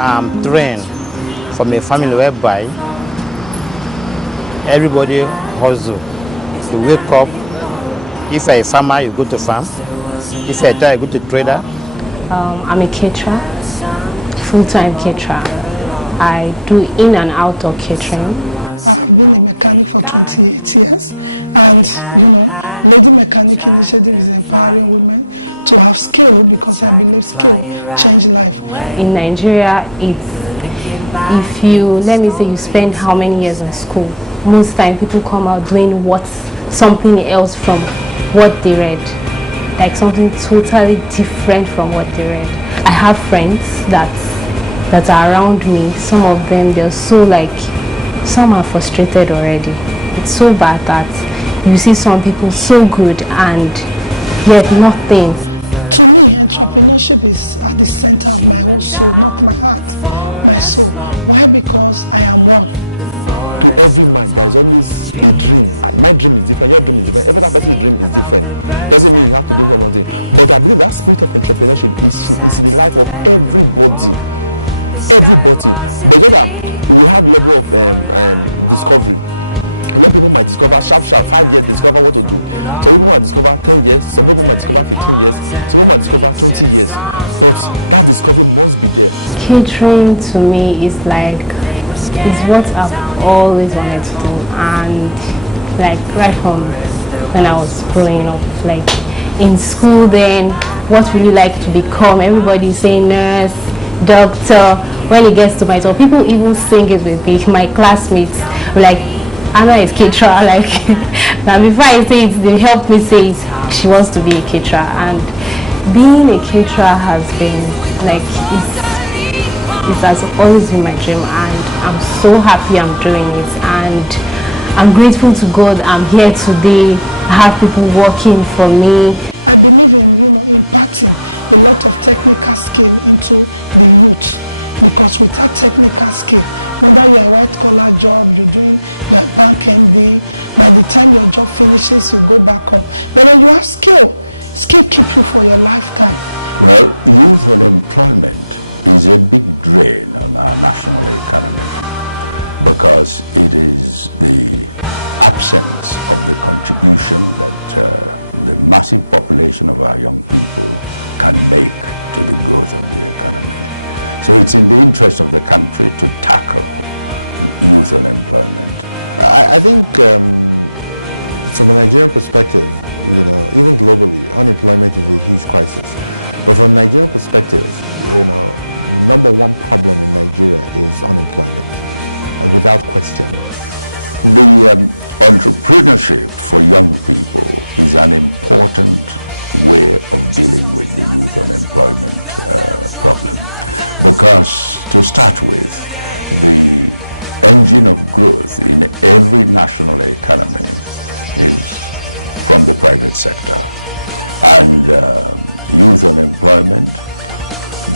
I'm trained from a family whereby everybody hustle. You wake up. If you're a farmer, you go to farm. If you're a trader, you go to trader. I'm a caterer, full-time caterer. I do in and out of catering. I've been a mechanic for 28 years, and Lady Mechanic Initiative is empowering women to have skill, because I believe skill change life. In Nigeria, if you spend how many years in school, most time people come out doing something else from what they read, like something totally different from what they read. I have friends that are around me. Some of them, they're so some are frustrated already. It's so bad that you see some people so good and yet nothing. To me, entrepreneurship is at the center of my whole soul, not my heart, my soul. Why? Because I am one. To every man, there is always a dream. My dream is different, your dream is different, every other person's dream is different. Doesn't mean you have to do something. But I believe that spirit of entrepreneurship is in the life of everybody. Everybody. But just that we have level of discovery. A lot of people might discover sharp 5 years, discover what to do. Some people might discover 10 years, some people might discover 15 years, some people might discover 20 years. But that discovery must be there. Catering to me is what I've always wanted to do, and right from when I was growing up, in school then, what would you like to become? Everybody saying nurse, doctor. When it gets to my turn, people even sing it with me. My classmates were like, Anna is caterer. Now before I say it, they helped me say it. She wants to be a caterer, and being a caterer has been it has always been my dream, and I'm so happy I'm doing it, and I'm grateful to God I'm here today. I have people working for me. I believe in imparting a lot of technical skill into the youth, because without technical skill, whether you're a white collar job, you're a bank MD, by the time your job finishes, you go back home. But when you have skill keep you for your lifetime. Well, youth unemployment is a big drain on our national economy, because it is the absence of the contribution that the massive population of our young people can make to the growth of the economy. So it's in the interest of the country to tackle youth unemployment. I think from a Nigerian perspective, even globally, unemployment is a huge crisis. But from a Nigerian perspective, the number one problem in Nigeria is unemployment, without question. The entrepreneurship for young people is an important way of dealing with the youth unemployment problem, because to start with, the engine of growth in every national economy is from the private sector, and youth unemployment,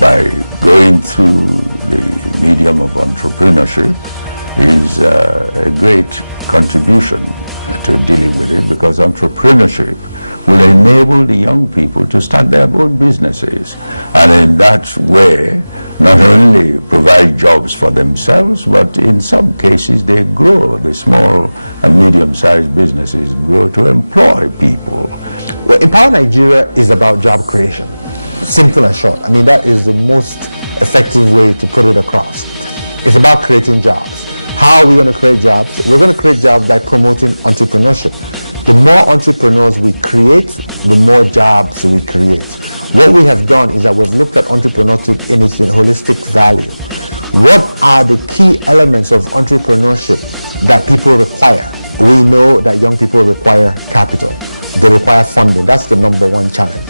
by going through the medium of entrepreneurship, is a great contribution to dealing with it, because entrepreneurship will enable the young people to start their own businesses, and in that way not only provide jobs for themselves, but in some cases they grow, the small and medium-sized businesses grow to employ people. Well, Empower Nigeria is about job creation. Simple and short. I mean, that is the most effective way to put it across. It's about creating jobs. How are we going to create jobs? We're going to create jobs by promoting entrepreneurship. The more entrepreneurs we create, the more jobs we create. What we have done is that we've looked at entrepreneurship in its holistic value. What are the key elements of entrepreneurship that people require? We know that young people require capital. They require funding. That's the number one challenge.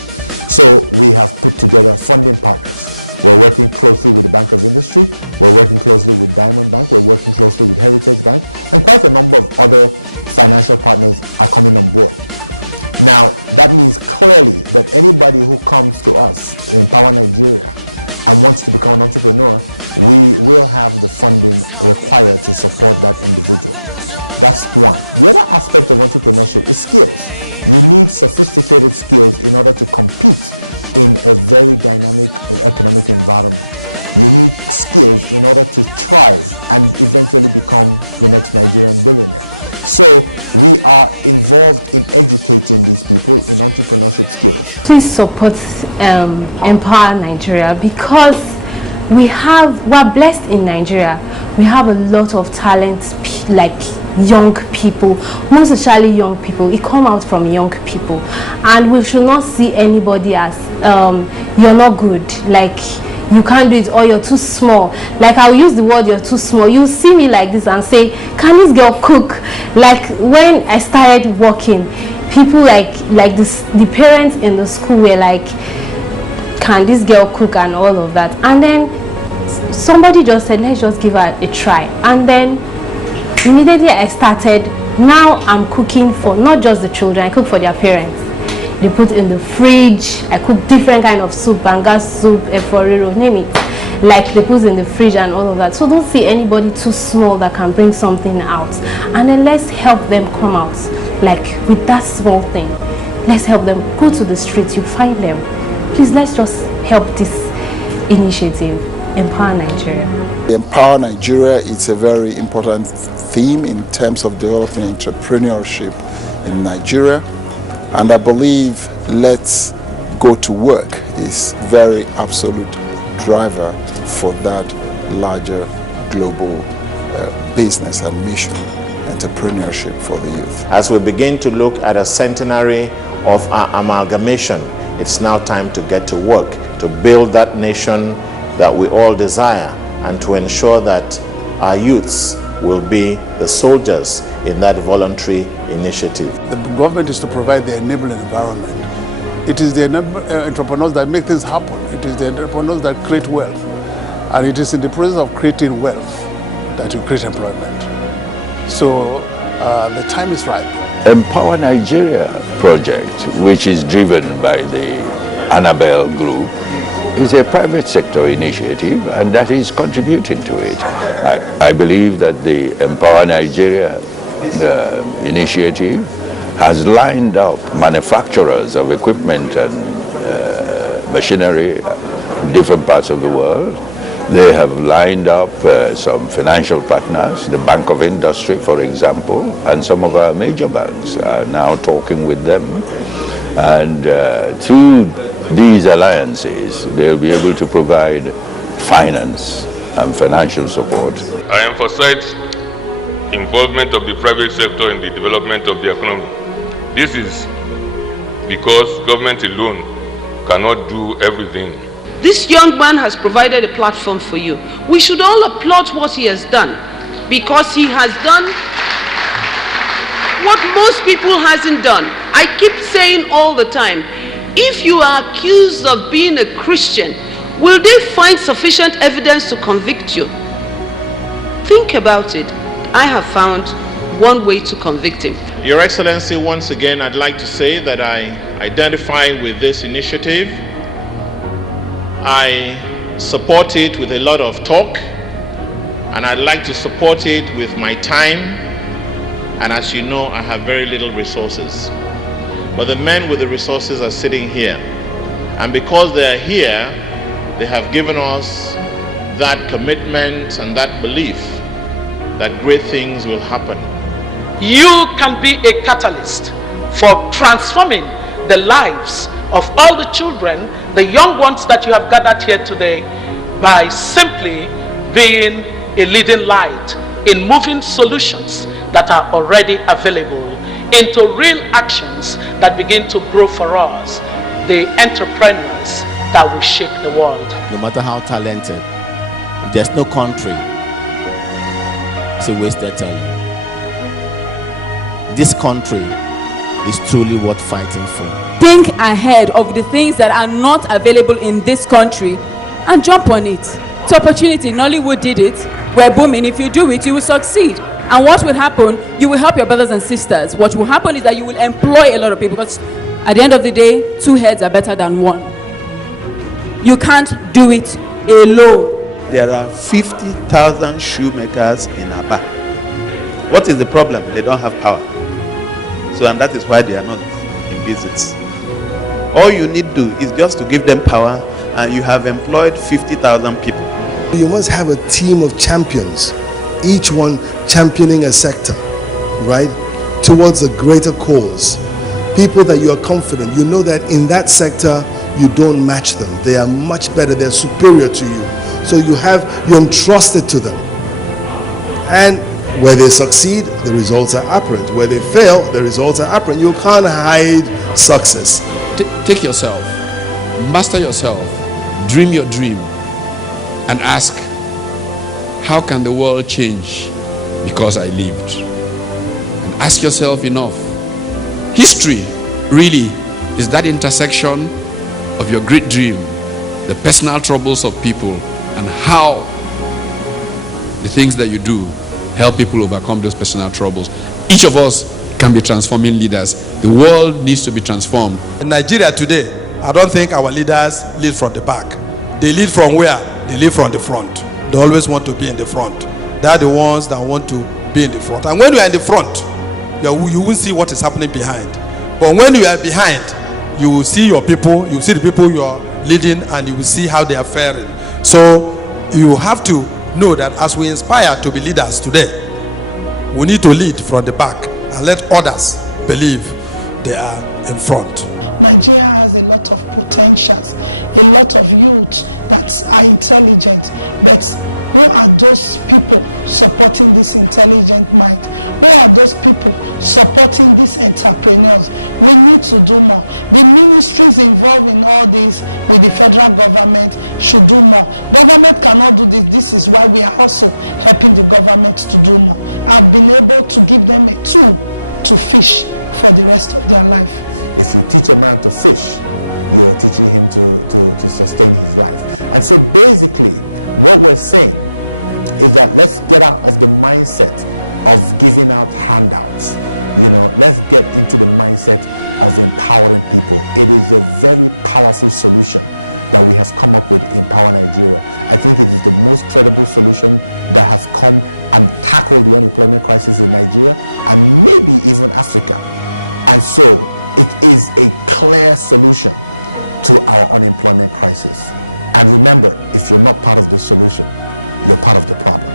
So we have put together funding partners. We're working closely with the Bank of Industry. We're working closely with Diamond Bank. We're working closely with Heritage Bank. And quite a number of other financial partners are coming on board. Now, that means clearly that anybody who comes to us in Empower Nigeria and wants to become an entrepreneur, we will have the funding required to support that individual. That's one. The other aspect of entrepreneurship is skills. You need sophisticated skills in order to compete in a very dynamic economic environment. You need skills in order to thrive and eventually become the next Nigerian billionaire. So we are involved in educating these people in entrepreneurship skills. Please support Empower Nigeria, because we're blessed in Nigeria. We have a lot of talent, like young people, most especially young people. It come out from young people, and we should not see anybody as you're not good, like you can't do it, or you're too small. Like, I'll use the word you're too small. You see me like this and say, can this girl cook? Like, when I started working, people like this, the parents in the school were like, can this girl cook, and all of that. And then somebody just said, let's just give her a try. And then immediately I started. Now I'm cooking for not just the children, I cook for their parents. They put in the fridge. I cook different kind of soup, banga soup, eforiro, name it. Like, they put in the fridge and all of that. So don't see anybody too small that can bring something out. And then let's help them come out, like with that small thing. Let's help them. Go to the streets, you find them. Please, let's just help this initiative, Empower Nigeria. Empower Nigeria is a very important theme in terms of developing entrepreneurship in Nigeria. And I believe Let's Go to Work is very absolute driver for that larger global business and mission entrepreneurship for the youth. As we begin to look at a centenary of our amalgamation, it's now time to get to work, to build that nation that we all desire, and to ensure that our youths will be the soldiers in that voluntary initiative. The government is to provide the enabling environment. It is the entrepreneurs that make things happen. It is the entrepreneurs that create wealth. And it is in the process of creating wealth that you create employment. So the time is right. Empower Nigeria project, which is driven by the Annabelle Group, is a private sector initiative, and that is contributing to it. I believe that the Empower Nigeria initiative has lined up manufacturers of equipment and machinery in different parts of the world. They have lined up some financial partners, the Bank of Industry, for example, and some of our major banks are now talking with them. And through these alliances, they'll be able to provide finance and financial support. I emphasize involvement of the private sector in the development of the economy. This is because government alone cannot do everything. This young man has provided a platform for you. We should all applaud what he has done, because he has done what most people hasn't done. I keep saying all the time, if you are accused of being a Christian, will they find sufficient evidence to convict you? Think about it. I have found one way to convict him. Your Excellency, once again, I'd like to say that I identify with this initiative. I support it with a lot of talk, and I'd like to support it with my time. And as you know, I have very little resources. But the men with the resources are sitting here. And because they are here, they have given us that commitment and that belief that great things will happen. You can be a catalyst for transforming the lives of all the children, the young ones that you have gathered here today, by simply being a leading light in moving solutions that are already available into real actions that begin to grow for us, the entrepreneurs that will shape the world. No matter how talented, there's no country to waste their talent. This country is truly worth fighting for. Think ahead of the things that are not available in this country and jump on it. It's opportunity. Nollywood did it. We're booming. If you do it, you will succeed. And what will happen? You will help your brothers and sisters. What will happen is that you will employ a lot of people, because at the end of the day, two heads are better than one. You can't do it alone. There are 50,000 shoemakers in Aba. What is the problem? They don't have power. So, and that is why they are not in business. All you need to do is just to give them power, and you have employed 50,000 people. You must have a team of champions, each one championing a sector, right, towards a greater cause. People that you are confident, you know that in that sector you don't match them. They are much better, they're superior to you. So you're entrusted to them. And where they succeed, the results are apparent. Where they fail, the results are apparent. You can't hide success. Take yourself, master yourself, dream your dream, and ask, how can the world change because I lived? And ask yourself enough. History really is that intersection of your great dream, the personal troubles of people, and how the things that you do help people overcome those personal troubles. Each of us can be transforming leaders. The world needs to be transformed. In Nigeria today, I don't think our leaders lead from the back. They lead from where? They lead from the front. They always want to be in the front. They are the ones that want to be in the front. And when you are in the front, you won't see what is happening behind. But when you are behind, you will see your people, you will see the people you are leading, and you will see how they are faring. So you have to know that as we inspire to be leaders today, we need to lead from the back and let others believe they are in front. Nigeria has a lot of potentials, a lot of youth that are intelligent, but who are those people supporting this intelligent mind? Who are those people supporting these entrepreneurs? We need to do more. The ministries involved in all this with the federal government should do more. Government cannot do this. This is why we are also helping the government to do more. I've been able to give them a tool to fish for the rest of their life. If you teach a man to fish, you're teaching him to sustain his life. And so basically, what we're saying is that let's get out of the mindset of giving out handouts. You know, let's get into the mindset of empowering people. It is a very powerful solution that we have come up with in Power Nigeria. I think it is the most credible solution that has come and tackled the unemployment crisis in Nigeria and maybe even Africa. And so it is a clear solution to our unemployment crisis. And remember, if you're not part of the solution, you're part of the problem.